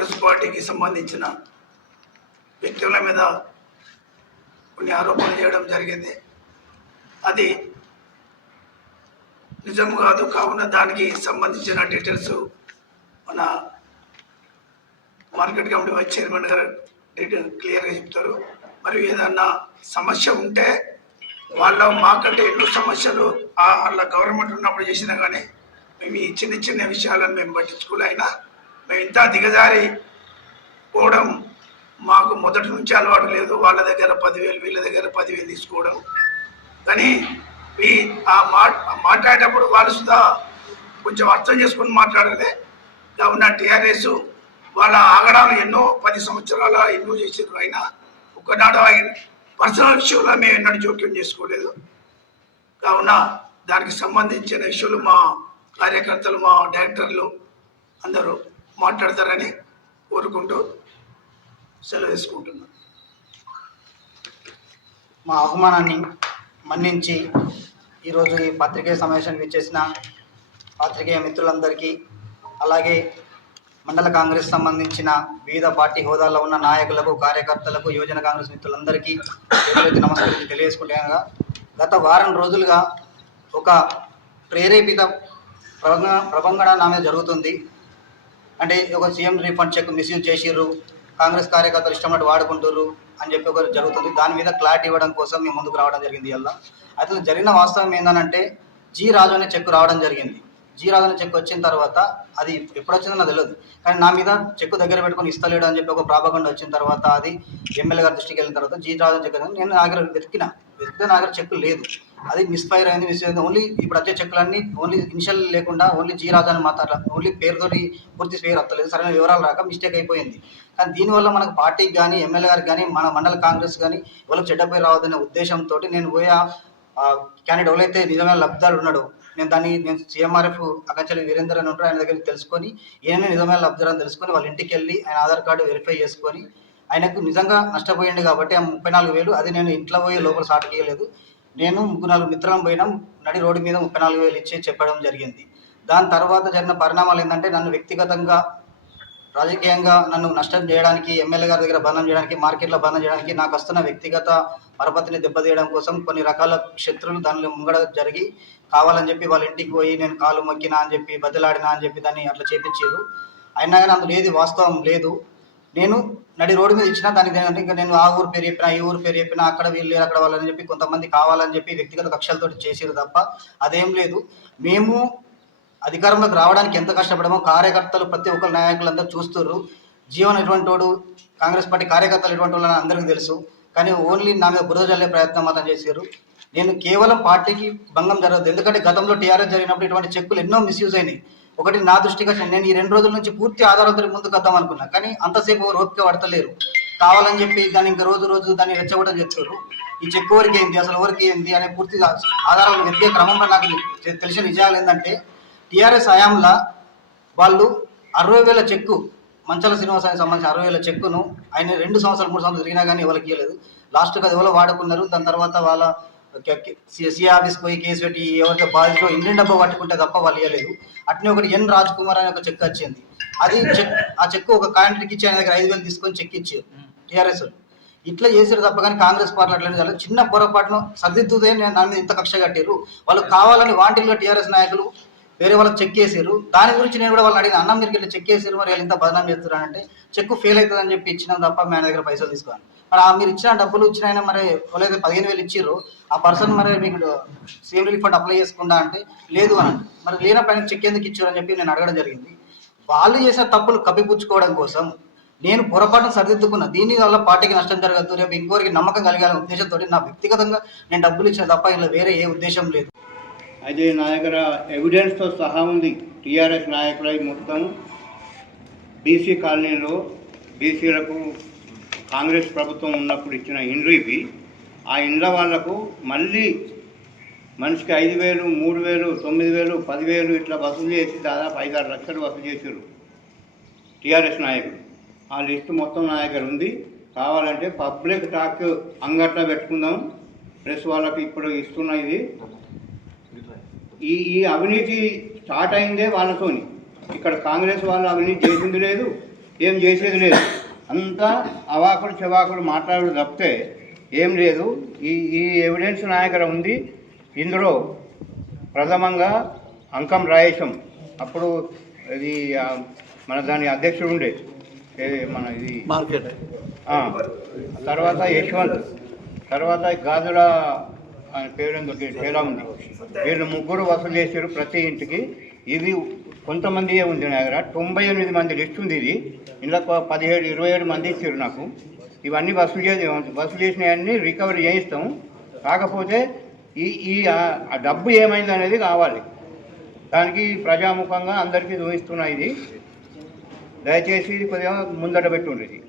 సంబంధించిన వ్యక్తుల మీద కొన్ని ఆరోపణలు చేయడం జరిగింది. అది నిజం కాదు. కావున దానికి సంబంధించిన డీటెయిల్స్ మన మార్కెట్ కమిటీ వైస్ చైర్మన్ గారు డీటెయిల్ క్లియర్గా చెప్తారు. మరియు ఏదన్నా సమస్య ఉంటే వాళ్ళ మాకంటే ఎన్నో సమస్యలు వాళ్ళ గవర్నమెంట్ ఉన్నప్పుడు చేసినా కానీ మేము ఈ చిన్న చిన్న విషయాలను మేము పట్టించుకోలేనా ఇంత దిగజారి పోవడం మాకు మొదటి నుంచి అలవాటు లేదు. వాళ్ళ దగ్గర పదివేలు వీళ్ళ దగ్గర పదివేలు తీసుకోవడం. కానీ ఈ ఆ మాట మాట్లాడేటప్పుడు వాళ్ళు సుధా కొంచెం అర్థం చేసుకుని మాట్లాడాలి కావున టీఆర్ఎస్ వాళ్ళ ఆగడాలు ఎన్నో పది సంవత్సరాల ఎన్నో చేసారు అయినా ఒకనాడు ఆయన పర్సనల్ విషయంలో మేము ఎన్నడూ జోక్యం చేసుకోలేదు. కావున దానికి సంబంధించిన విషయాలు మా కార్యకర్తలు మా డైరెక్టర్లు అందరూ మాట్లాడతారని కోరుకుంటూ సెలవు తీసుకుంటున్నాను మా అవమానాన్ని మన్నించి ఈరోజు ఈ పత్రికేయ సమావేశానికి ఇచ్చేసిన పాత్రికేయ మిత్రులందరికీ అలాగే మండల కాంగ్రెస్ సంబంధించిన వివిధ పార్టీ హోదాల్లో ఉన్న నాయకులకు కార్యకర్తలకు యువజన కాంగ్రెస్ మిత్రులందరికీ చేతులెత్తి నమస్కరించి తెలియజేసుకుంటాగా గత వారం రోజులుగా ఒక ప్రేరేపిత ప్రబంగ ప్రబంగణ నా మీద జరుగుతుంది. అంటే ఒక సీఎం రీఫండ్ చెక్ మిస్యూజ్ చేసిర్రు కాంగ్రెస్ కార్యకర్తలు ఇష్టమైనట్టు వాడుకుంటారు అని చెప్పి ఒకరు జరుగుతుంది. దాని మీద క్లారిటీ ఇవ్వడం కోసం మేము ముందుకు రావడం జరిగింది ఇలా అయితే జరిగిన వాస్తవం ఏంటంటే జీ రాజు అనే చెక్ రావడం జరిగింది. జీ రాజు అనే చెక్ వచ్చిన తర్వాత అది ఎప్పుడు వచ్చిందో నాకు తెలియదు కానీ నా మీద చెక్ దగ్గర పెట్టుకొని ఇస్తలేడు అని చెప్పి ఒక ప్రాపకండ వచ్చిన తర్వాత అది ఎమ్మెల్యే గారి దృష్టికి వెళ్ళిన తర్వాత జీ రాజు చెక్ నేను నా దగ్గర వెతికిన వెతికితే నా దగ్గర చెక్ లేదు. అది మిస్ఫైర్ అయింది మిస్ అయింది. ఓన్లీ ఇప్పుడు వచ్చే చెక్కులన్నీ ఓన్లీ ఇనిషియల్ లేకుండా ఓన్లీ జీ అని మాట్లాడాలి ఓన్లీ పేరుతో పూర్తి పేరు వస్తలేదు. సరైన వివరాలు రాక మిస్టేక్ అయిపోయింది. కానీ దీనివల్ల మనకు పార్టీకి కానీ ఎమ్మెల్యే గారికి కానీ మన మండల కాంగ్రెస్ కానీ వాళ్ళకి చెడ్డ పేరు రావద్దనే ఉద్దేశంతో నేను పోయి క్యాండిడేట్ ఎవరైతే నిజమైన లబ్ధాలు ఉన్నాడో నేను దాన్ని నేను సీఎంఆర్ఎఫ్ అకంచలి వీరేందర్ అని ఉంటాడు ఆయన దగ్గర తెలుసుకొని ఏమైనా నిజమైన లబ్ధాలు అని తెలుసుకొని వాళ్ళ ఇంటికి వెళ్ళి ఆయన ఆధార్ కార్డు వెరిఫై చేసుకొని ఆయనకు నిజంగా నష్టపోయింది కాబట్టి ఆ ముప్పై నాలుగు వేలు అది నేను ఇంట్లో పోయి లోపల సాటు చేయలేదు నేను ముగ్గురు నాలుగు మిత్రులం పోయినాం. నడి రోడ్డు మీద ముప్పై నాలుగు వేలు ఇచ్చి చెప్పడం జరిగింది. దాని తర్వాత జరిగిన పరిణామాలు ఏంటంటే నన్ను వ్యక్తిగతంగా రాజకీయంగా నన్ను నష్టం చేయడానికి ఎమ్మెల్యే గారి దగ్గర బంధం చేయడానికి మార్కెట్లో బంధం చేయడానికి నాకు వస్తున్న వ్యక్తిగత పరపతిని దెబ్బతీయడం కోసం కొన్ని రకాల శత్రులు దానిలో ముంగడ జరిగి కావాలని చెప్పి వాళ్ళ ఇంటికి పోయి నేను కాలు మొక్కినా అని చెప్పి బదిలాడినా అని చెప్పి దాన్ని అట్లా చేపించారు. అయినా కానీ అందులో ఏది వాస్తవం లేదు. నేను నడి రోడ్డు మీద ఇచ్చిన దానికి ఇంకా నేను ఆ ఊరు పేరు చెప్పిన ఈ ఊరు పేరు చెప్పిన అక్కడ వీళ్ళు అక్కడ వాళ్ళని చెప్పి కొంతమంది కావాలని చెప్పి వ్యక్తిగత కక్షలతో చేసారు తప్ప అదేం లేదు. మేము అధికారంలోకి రావడానికి ఎంత కష్టపడమో కార్యకర్తలు ప్రతి ఒక్కరు నాయకులందరూ చూస్తున్నారు జీవన్ ఎటువంటి వాడు కాంగ్రెస్ పార్టీ కార్యకర్తలు ఎటువంటి వాళ్ళని అందరికీ తెలుసు. కానీ ఓన్లీ నా మీద బురద జల్లే ప్రయత్నం మాత్రం చేశారు నేను కేవలం పార్టీకి భంగం జరగదు. ఎందుకంటే గతంలో టీఆర్ఎస్ జరిగినప్పుడు ఇటువంటి చెక్కులు ఎన్నో మిస్యూజ్ అయినాయి. ఒకటి నా దృష్టికి వచ్చింది నేను ఈ రెండు రోజుల నుంచి పూర్తి ఆధారంతో ముందుకు వద్దాం అనుకున్నా కానీ అంతసేపు ఓపిక పడతలేరు. కావాలని చెప్పి దాన్ని ఇంకా రోజు రోజు దాన్ని రెచ్చగొట్టని చెప్తారు ఈ చెక్ ఎవరికి ఏంది అసలు ఎవరికి ఏంది అనే పూర్తి ఆధారాలు వెతికే క్రమంలో నాకు తెలిసిన నిజాలు ఏంటంటే టీఆర్ఎస్ హయాంలో వాళ్ళు అరవై వేల చెక్కు మంచాల శ్రీనివాసానికి సంబంధించిన అరవై వేల చెక్కును ఆయన రెండు సంవత్సరాలు మూడు సంవత్సరాలు తిరిగినా కానీ ఎవరికి ఇవ్వలేదు లాస్ట్కి అది ఎవరో వాడుకున్నారు దాని తర్వాత వాళ్ళ సి ఆఫీస్ పోయి కేసు పెట్టి ఎవరితో బాధితో ఇండియన్ డబ్బా పట్టుకుంటే తప్ప వాళ్ళు ఇవ్వలేదు అట్నే ఒకటి ఎన్ రాజ్ కుమార్ అనే ఒక చెక్ వచ్చింది. అది చెక్ ఆ చెక్ ఒక క్యాండిడేట్కి ఇచ్చి ఆయన దగ్గర ఐదు వేలు తీసుకొని చెక్ ఇచ్చారు టీఆర్ఎస్ ఇట్లా చేసారు తప్ప కానీ కాంగ్రెస్ పార్టీ అట్లనే చాలా చిన్న పొరపాటును సరిదిద్దుదే నేను నన్ను మీద ఇంత కక్ష కట్టారు వాళ్ళు కావాలని వాంటిల్గా టీఆర్ఎస్ నాయకులు వేరే వాళ్ళకి చెక్ చేసారు దాని గురించి నేను కూడా వాళ్ళు అడిగిన అన్నం దగ్గర చెక్ చేసారు మరి వాళ్ళు ఇంత బదనాం చేస్తున్నారు అంటే చెక్ ఫెయిల్ అవుతుందని చెప్పి ఇచ్చినాం తప్ప మన దగ్గర పైసలు తీసుకోవాలి. మరి ఆ మీరు ఇచ్చిన డబ్బులు ఇచ్చిన ఆయన మరి ఎవరైతే పదిహేను వేలు ఇచ్చిర్రు. ఆ పర్సన్ మరి మీకు సీఎం రిలీఫ్ ఫండ్ అప్లై చేసుకుందా అంటే లేదు అని మరి లేనప్పుడు ఆయన చెక్ ఎందుకు ఇచ్చారు అని చెప్పి నేను అడగడం జరిగింది. వాళ్ళు చేసే తప్పులు కప్పిపుచ్చుకోవడం కోసం నేను పొరపాటును సరిదిద్దుకున్నా దీని వల్ల పార్టీకి నష్టం జరగద్దు రేపు ఇంకోరికి నమ్మకం కలగాలనే ఉద్దేశంతో నా వ్యక్తిగతంగా నేను డబ్బులు ఇచ్చిన తప్ప ఇలా వేరే ఏ ఉద్దేశం లేదు. అయితే నా దగ్గర ఎవిడెన్స్తో సహా ఉంది. టీఆర్ఎస్ నాయకులై మొత్తం బీసీ కాలనీలో బీసీలకు కాంగ్రెస్ ప్రభుత్వం ఉన్నప్పుడు ఇచ్చిన ఇండ్లు ఇవి ఆ ఇండ్ల వాళ్ళకు మళ్ళీ మనిషికి ఐదు వేలు మూడు వేలు తొమ్మిది వేలు పదివేలు ఇట్లా వసూలు చేసి దాదాపు ఐదారు లక్షలు వసూలు చేశారు టీఆర్ఎస్ నాయకులు. ఆ లిస్టు మొత్తం నా దగ్గర ఉంది. కావాలంటే పబ్లిక్ టాక్ అంగట్లో పెట్టుకుందాం. ప్రెస్ వాళ్ళకి ఇప్పుడు ఇస్తున్న ఇది. ఈ ఈ అవినీతి స్టార్ట్ అయిందే వాళ్ళతోని. ఇక్కడ కాంగ్రెస్ వాళ్ళు అవినీతి చేసింది లేదు ఏం చేసేది లేదు. అంతా అవాకులు చెవాకులు మాట్లాడు తప్పితే ఏం లేదు. ఈ ఈ ఎవిడెన్స్ నా దగ్గర ఉంది. ఇందులో ప్రథమంగా అంకం రాయేశం. అప్పుడు ఇది మన దాని అధ్యక్షుడు ఉండే. మన ఇది. మార్కెట్. తర్వాత యశ్వంత్. తర్వాత గాజుల ఆయన పేరు తేడా ఉంది. వీళ్ళు ముగ్గురు వసూలు చేశారు ప్రతి ఇంటికి. ఇది కొంతమంది ఉంది నా దగ్గర తొంభై ఎనిమిది మంది లిస్ట్ ఉంది ఇది. ఇందులో పదిహేడు ఇరవై ఏడు మంది ఇచ్చారు నాకు. ఇవన్నీ వసూలు చేసి వసూలు చేసినవన్నీ రికవరీ చేయిస్తాం కాకపోతే ఈ ఈ డబ్బు ఏమైంది అనేది కావాలి. దానికి ప్రజాముఖంగా అందరికీ చూపిస్తున్నా ఇది. దయచేసి ఇది కొద్దిగా ముందట పెట్టుండ్రి ఇది.